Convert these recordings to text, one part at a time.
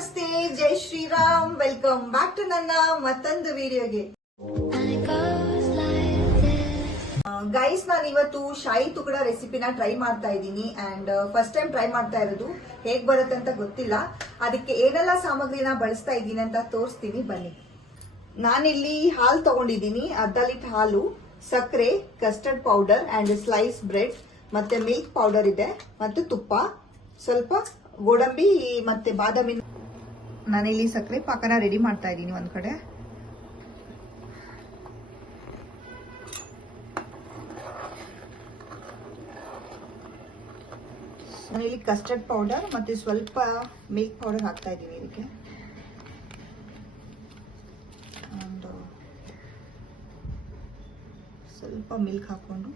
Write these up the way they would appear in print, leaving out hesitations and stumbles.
ನಮಸ್ತೆ, ಜೈ Shriram. Welcome back to ನನ್ನ ಮತ್ತೊಂದು ವಿಡಿಯೋಗೆ. ಗೈಸ್, ನಾನು ಇವತ್ತು ಶಾಯಿ ತುಕಡ ರೆಸಿಪಿನ ಟ್ರೈ ಮಾಡ್ತಾ ಇದ್ದೀನಿ. ಅಂಡ್ ಫಸ್ಟ್ ಟೈಮ್ ಟ್ರೈ ಮಾಡ್ತಾ ಇರೋದು. ಹೇಗ್ ಬರುತ್ತೆ ಅಂತ ಗೊತ್ತಿಲ್ಲ. ಅದಕ್ಕೆ ಏನೆಲ್ಲ ಸಾಮಗ್ರಿನ ಬಳಸ್ತಾ ಇದ್ದೀನಿ ಅಂತ ತೋರಿಸ್ತೀನಿ, ಬನ್ನಿ. ನಾನಿಲ್ಲಿ ಹಾಲು ತಗೊಂಡಿದ್ದೀನಿ, ಅರ್ಧ ಲೀಟರ್ ಹಾಲು, ಸಕ್ಕರೆ, custard powder and slice bread, ಮತ್ತೆ ಮಿಲ್ಕ್ ಪೌಡರ್ ಇದೆ, ಮತ್ತು ತುಪ್ಪ, ಸ್ವಲ್ಪ ಗೋಡಂಬಿ ಮತ್ತೆ ಬಾದಾಮಿ. ನಾನಿಲ್ಲಿ ಸಕ್ಕರೆ ಪಾಕನ ರೆಡಿ ಮಾಡ್ತಾ ಇದ್ದೀನಿ ಒಂದ್ ಕಡೆ. ನಾನಿಲ್ಲಿ ಕಸ್ಟರ್ಡ್ ಪೌಡರ್ ಮತ್ತೆ ಸ್ವಲ್ಪ ಮಿಲ್ಕ್ ಪೌಡರ್ ಹಾಕ್ತಾ ಇದ್ದೀನಿ ಇದಕ್ಕೆ. ಸ್ವಲ್ಪ ಮಿಲ್ಕ್ ಹಾಕೊಂಡು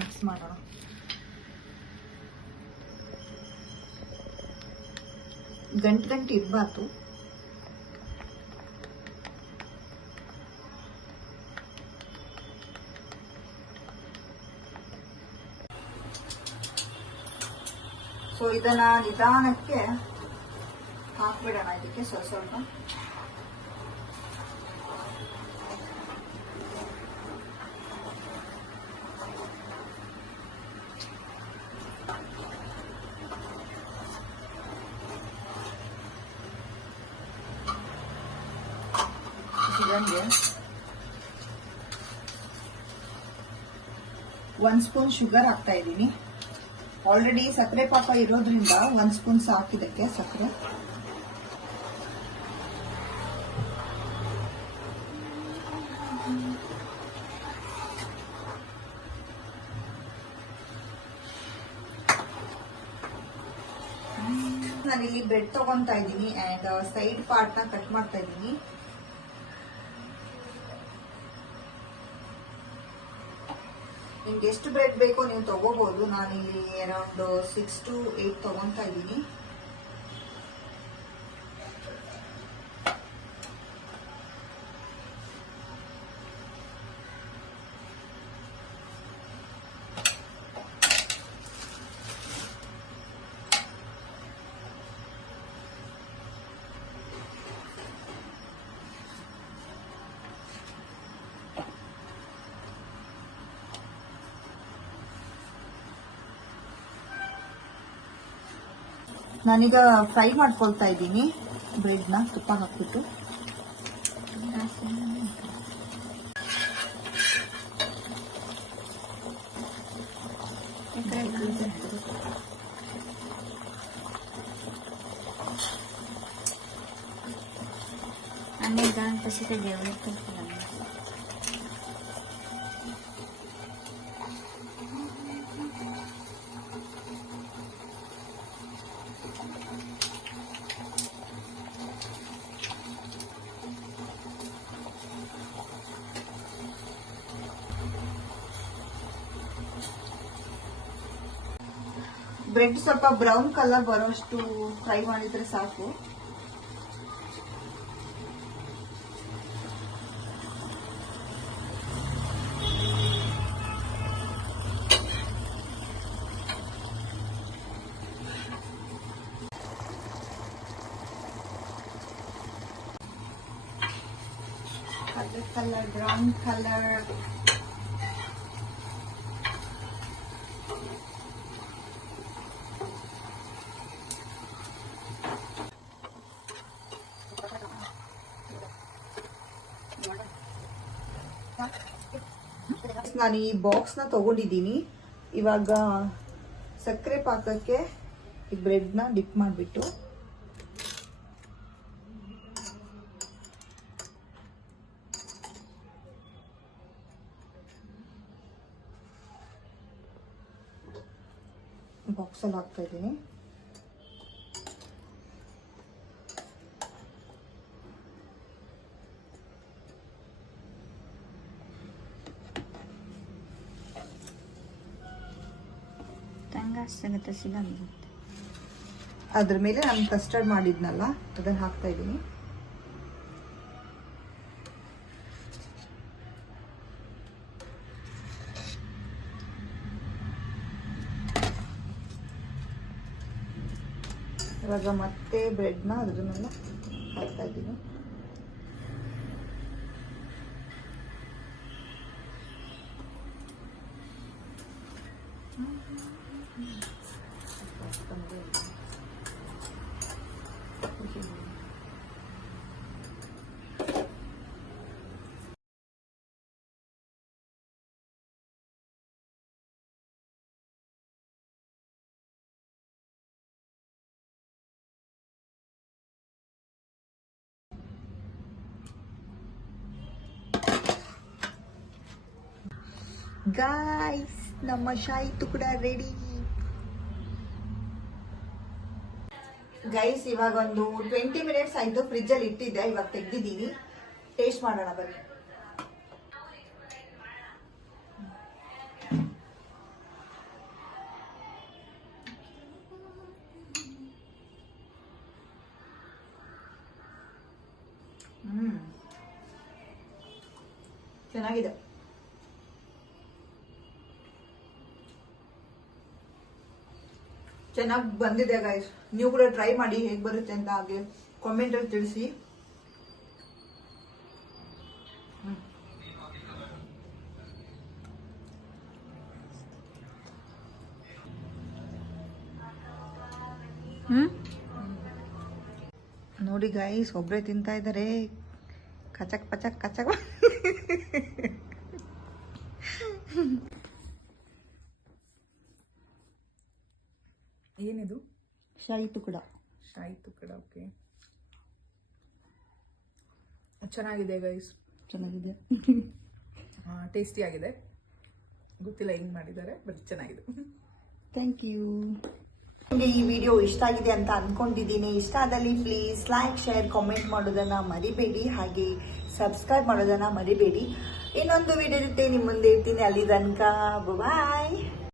ಮಿಕ್ಸ್ ಮಾಡೋಣ. ಗಂಟು ಇರಬಾರ್ದು. ಸೊ ಇದನ್ನ ನಿಧಾನಕ್ಕೆ ಹಾಕ್ಬಿಡೋಣ ಇದಕ್ಕೆ ಸ್ವಲ್ಪ ಸ್ವಲ್ಪ. ಒಂದ್ ಸ್ಪೂನ್ ಶುಗರ್ ಹಾಕ್ತಾ ಇದ್ದೀನಿ. ಆಲ್ರೆಡಿ ಸಕ್ಕರೆ ಪಾಕ ಇರೋದ್ರಿಂದ ಒಂದ್ ಸ್ಪೂನ್ ಸಾಕಿದಕ್ಕೆ ಸಕ್ಕರೆ. ನಾನಿಲ್ಲಿ ಬ್ರೆಡ್ ತಗೊಂತಾ ಇದ್ದೀನಿ ಅಂಡ್ ಸೈಡ್ ಪಾರ್ಟ್ ನ ಕಟ್ ಮಾಡ್ತಾ ಇದ್ದೀನಿ. ನಿಮ್ಗೆ ಎಷ್ಟು ಬ್ರೆಡ್ ಬೇಕೋ ನೀವು ತಗೋಬಹುದು. ನಾನಿಲ್ಲಿ ಅರೌಂಡ್ 6 to 8 ತಗೊಂತಾ ಇದ್ದೀನಿ. ನಾನೀಗ ಫ್ರೈ ಮಾಡ್ಕೊಳ್ತಾ ಇದ್ದೀನಿ ಬ್ರೆಡ್ ನ ತುಪ್ಪ ಹಾಕ್ಬಿಟ್ಟು. Aneh kan pasti terjawab tuh. Bread ಸ್ವಲ್ಪ ಬ್ರೌನ್ ಕಲರ್ ಬರೋಷ್ಟು ಫ್ರೈ ಮಾಡಿದ್ರೆ ಸಾಕು. Colour brown colour. ನಾನು ಈ ಬಾಕ್ಸ್ ನ ತಗೊಂಡಿದ್ದೀನಿ. ಇವಾಗ ಸಕ್ಕರೆ ಪಾಕಕ್ಕೆ ಈ ಬ್ರೆಡ್ ನ ಡಿಪ್ ಮಾಡಿಬಿಟ್ಟು ಬಾಕ್ಸ್ ಅಲ್ಲಿ ಹಾಕ್ತಾ ಇದ್ದೀನಿ. ಅದ್ರ ಮೇಲೆ ನಾನು ಕಸ್ಟರ್ಡ್ ಮಾಡಿದ್ನಲ್ಲ ಅದನ್ನ ಹಾಕ್ತಾ ಇದ್ದೀನಿ. ಇವಾಗ ಮತ್ತೆ ಬ್ರೆಡ್ನ ಅದ್ರ ಮೇಲೆ ಹಾಕ್ತಾ ಇದ್ದೀನಿ. ಗಾಯ್ಸ್, ನಮ್ಮ ಶಾಯಿ ತುಕಡ ರೆಡಿ. ಗೈಸ್, ಇವಾಗ ಒಂದು 20 ಮಿನಿಟ್ಸ್ ಆಯ್ತು ಫ್ರಿಜ್ ಅಲ್ಲಿ ಇಟ್ಟಿದ್ದೆ. ಇವಾಗ ತೆಗ್ದಿದ್ದೀನಿ. ಟೇಸ್ಟ್ ಮಾಡೋಣ ಬನ್ನಿ. ಚೆನ್ನಾಗಿದೆ. ಚೆನ್ನಾಗಿ ಬಂದಿದೆ ಗೈಸ್. ನೀವು ಕೂಡ ಟ್ರೈ ಮಾಡಿ, ಹೇಗೆ ಬರುತ್ತೆ ಅಂತ ಹಾಗೆ ಕಾಮೆಂಟ್ ಅಲ್ಲಿ ತಿಳಿಸಿ. ನೋಡಿ ಗೈಸ್, ಒಬ್ಬರೇ ತಿಂತಾ ಇದ್ದಾರೆ. ಕಚಕ್ ಪಚಕ್ ಕಚಕ್. ಏನಿದು? ಶಾಯಿ ತುಕಡ. ಶಾಯಿ ತುಕಡ. ಓಕೆ, ಚೆನ್ನಾಗಿದೆ ಗೈಸ್. ಚೆನ್ನಾಗಿದೆ. ಟೇಸ್ಟಿ ಆಗಿದೆ. ಗೊತ್ತಿಲ್ಲ ಹೆಂಗ್ ಮಾಡಿದ್ದಾರೆ, ಬಟ್ ಚೆನ್ನಾಗಿದೆ. Thank you. ನಿಮಗೆ ಈ ವಿಡಿಯೋ ಇಷ್ಟ ಆಗಿದೆ ಅಂತ ಅನ್ಕೊಂಡಿದ್ದೀನಿ. ಇಷ್ಟ ಆದಲ್ಲಿ ಪ್ಲೀಸ್ ಲೈಕ್, ಶೇರ್, ಕಾಮೆಂಟ್ ಮಾಡೋದನ್ನ ಮರಿಬೇಡಿ. ಹಾಗೆ ಸಬ್ಸ್ಕ್ರೈಬ್ ಮಾಡೋದನ್ನ ಮರಿಬೇಡಿ. ಇನ್ನೊಂದು ವಿಡಿಯೋ ಜೊತೆ ನಿಮ್ಮ ಮುಂದೆ ಇರ್ತೀನಿ. ಅಲ್ಲಿ ತನಕ ಬಾಯ್.